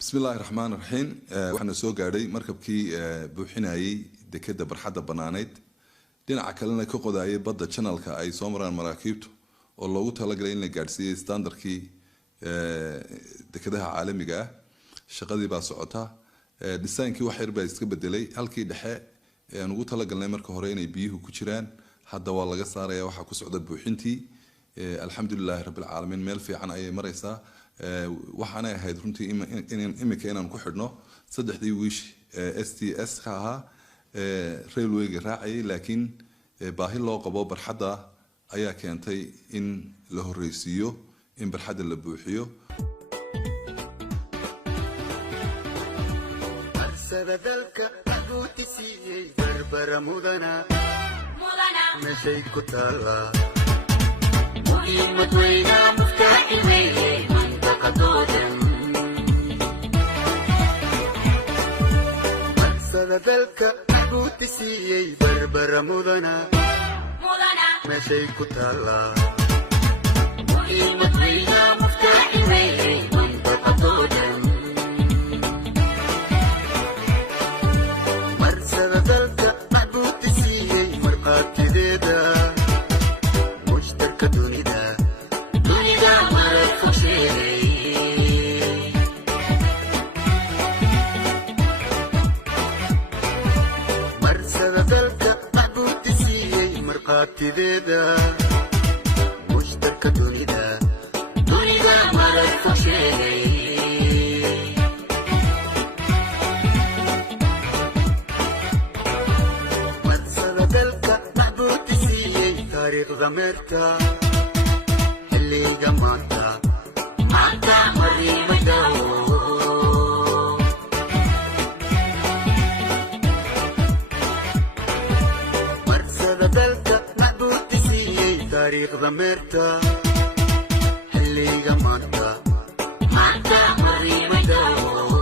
بسم الله الرحمن الرحيم waxaan soo gaaray markabkii buuxinayay dekada barxadda banaaneed dhinaca kalena ka qodayay badda channelka ay soo maraan maraakiibtu oo loogu talagalay in la gaarsiiyo standardkii dekadaha caalamiga ah shaqadii baa socota designkii wax yar baa iska bedelay halkii dhexe aan ugu talagalnay marka hore inay biyuhu ku jiraan hadda waa laga saaraya waxa ku socda buuxintii alxamdulillaah rabbil caalamiin meel fiican ayay maraysaa waxaana ahayd runtii imika inaan ku xidhno saddexdii wiish STS ka ahaa railwayga raacayay laakiin baahi loo qabo barxadda ayaa keentay in la horeysiiyo in barxadda la buuxiyo dalka aguutisiiyey barbara mudana meeshay ku taala muhiimad weyna muftaaxi weeye mantaqadoodan marsada dalka aguutisiiyey barbara mudana meeshay ku taala muhiimad weyna muftaaxi weeye mantaqadoodan marqaatideeda mushtarka dunida marad ku sheegay marsada dalka maxbuuti siiyey taariikhda meerta xilliga maanta mariima daawo taariikhda meerta xilliga maanta mariima daawo